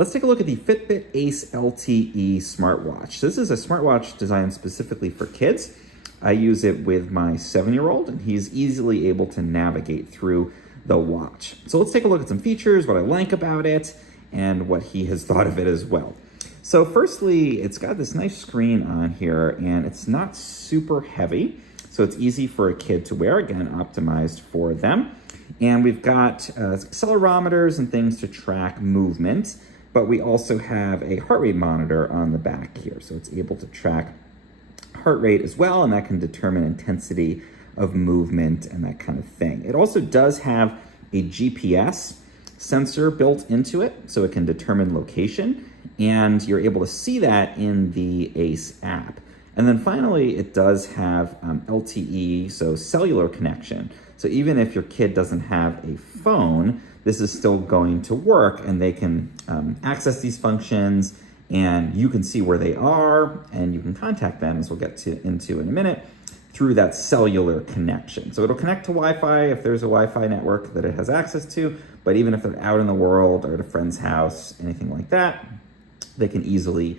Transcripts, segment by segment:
let's take a look at the Fitbit ACE LTE smartwatch. This is a smartwatch designed specifically for kids. I use it with my 7-year-old, and he's easily able to navigate through the watch. So let's take a look at some features, what I like about it, and what he has thought of it as well. So firstly, it's got this nice screen on here, and it's not super heavy, so it's easy for a kid to wear, again, optimized for them. And we've got accelerometers and things to track movement, but we also have a heart rate monitor on the back here, so it's able to track heart rate as well, and that can determine intensity of movement and that kind of thing. It also does have a GPS sensor built into it, so it can determine location, and you're able to see that in the ACE app. And then finally, it does have LTE, so cellular connection. So even if your kid doesn't have a phone, this is still going to work, and they can access these functions, and you can see where they are, and you can contact them, as we'll get into in a minute, through that cellular connection. So it'll connect to Wi-Fi if there's a Wi-Fi network that it has access to, but even if they're out in the world or at a friend's house, anything like that, they can easily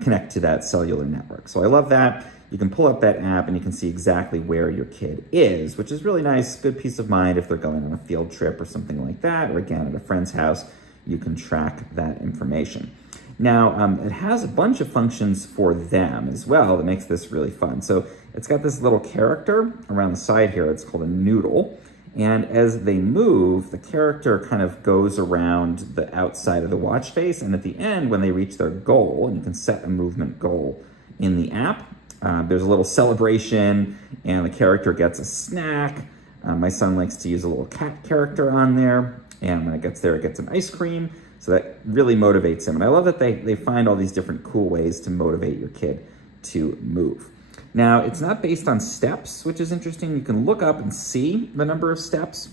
connect to that cellular network. So I love that. You can pull up that app and you can see exactly where your kid is, which is really nice, good peace of mind if they're going on a field trip or something like that, or again, at a friend's house, you can track that information. Now, it has a bunch of functions for them as well that makes this really fun. So it's got this little character around the side here. It's called a noodle. And as they move, the character kind of goes around the outside of the watch face. And at the end, when they reach their goal, and you can set a movement goal in the app, there's a little celebration and the character gets a snack. My son likes to use a little cat character on there. And when it gets there, it gets an ice cream. So that really motivates him. And I love that they find all these different cool ways to motivate your kid to move. Now, it's not based on steps, which is interesting. You can look up and see the number of steps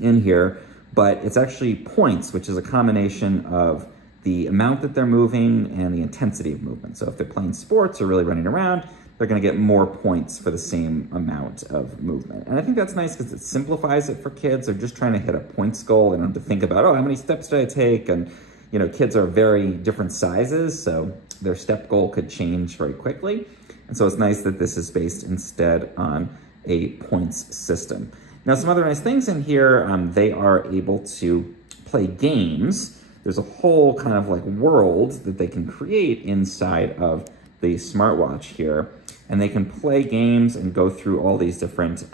in here, but it's actually points, which is a combination of the amount that they're moving and the intensity of movement. So if they're playing sports or really running around, they're going to get more points for the same amount of movement. And I think that's nice because it simplifies it for kids. They're just trying to hit a points goal. They don't have to think about, oh, how many steps did I take? And, you know, kids are very different sizes, so their step goal could change very quickly. And so it's nice that this is based instead on a points system. Now, some other nice things in here, they are able to play games. There's a whole kind of like world that they can create inside of the smartwatch here. And they can play games and go through all these different,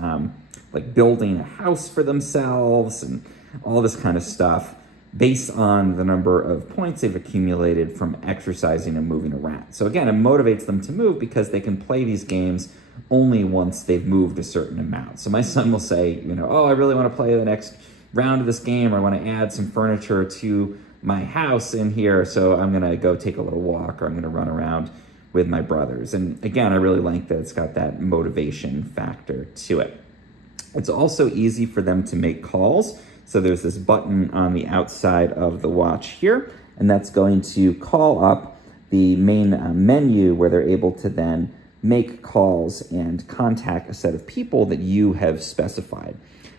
like building a house for themselves and all this kind of stuff based on the number of points they've accumulated from exercising and moving around. So again, it motivates them to move because they can play these games only once they've moved a certain amount. So my son will say, you know, oh, I really want to play the next round of this game, or I want to add some furniture to my house in here, so I'm going to go take a little walk, or I'm going to run around with my brothers. And again, I really like that it's got that motivation factor to it. It's also easy for them to make calls. So there's this button on the outside of the watch here, and that's going to call up the main menu where they're able to then make calls and contact a set of people that you have specified.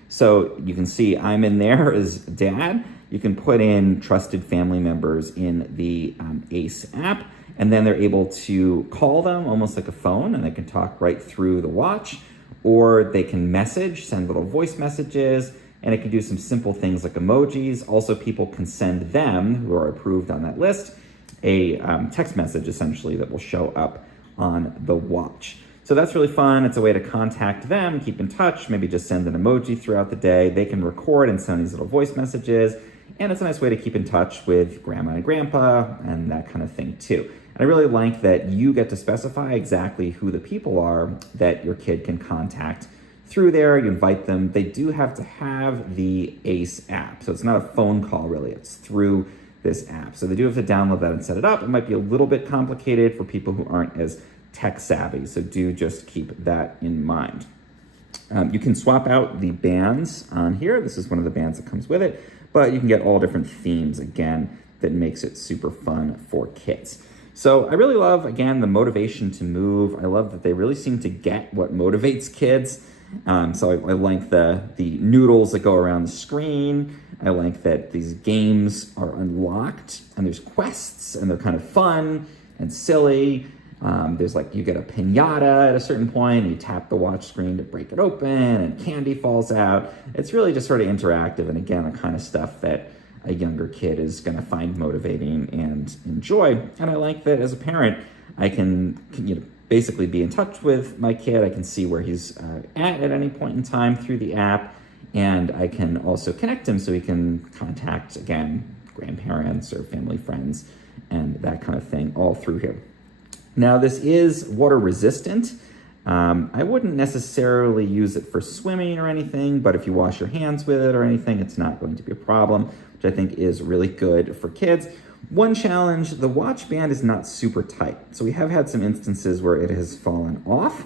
So you can see I'm in there as dad. You can put in trusted family members in the ACE app, and then they're able to call them almost like a phone, and they can talk right through the watch, or they can message, send little voice messages, and it can do some simple things like emojis. Also, people can send them, who are approved on that list, a text message essentially that will show up on the watch. So that's really fun. It's a way to contact them, keep in touch, maybe just send an emoji throughout the day. They can record and send these little voice messages, and it's a nice way to keep in touch with grandma and grandpa and that kind of thing too. And I really like that you get to specify exactly who the people are that your kid can contact through there. You invite them. They do have to have the ACE app. So it's not a phone call really, it's through this app. So they do have to download that and set it up. It might be a little bit complicated for people who aren't as tech savvy. So do just keep that in mind. You can swap out the bands on here. This is one of the bands that comes with it, but you can get all different themes again that makes it super fun for kids. So I really love, again, the motivation to move. I love that they really seem to get what motivates kids. So I like the noodles that go around the screen. I like that these games are unlocked and there's quests and they're kind of fun and silly. There's like, you get a piñata at a certain point, and you tap the watch screen to break it open and candy falls out. It's really just sort of interactive, and again, the kind of stuff that a younger kid is going to find motivating and enjoy. And I like that as a parent, I can basically be in touch with my kid. I can see where he's at any point in time through the app, and I can also connect him so he can contact, again, grandparents or family friends and that kind of thing all through here. Now, this is water resistant. I wouldn't necessarily use it for swimming or anything, but if you wash your hands with it or anything, it's not going to be a problem, which I think is really good for kids. One challenge, the watch band is not super tight. So we have had some instances where it has fallen off.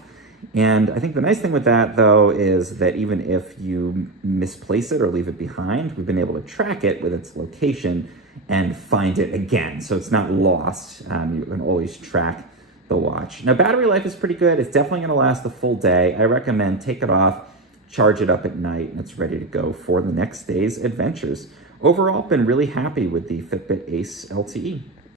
And I think the nice thing with that, though, is that even if you misplace it or leave it behind, we've been able to track it with its location and find it again. So it's not lost. You can always track the watch. Now, battery life is pretty good. It's definitely going to last the full day. I recommend take it off, charge it up at night, and it's ready to go for the next day's adventures. Overall, been really happy with the Fitbit ACE LTE.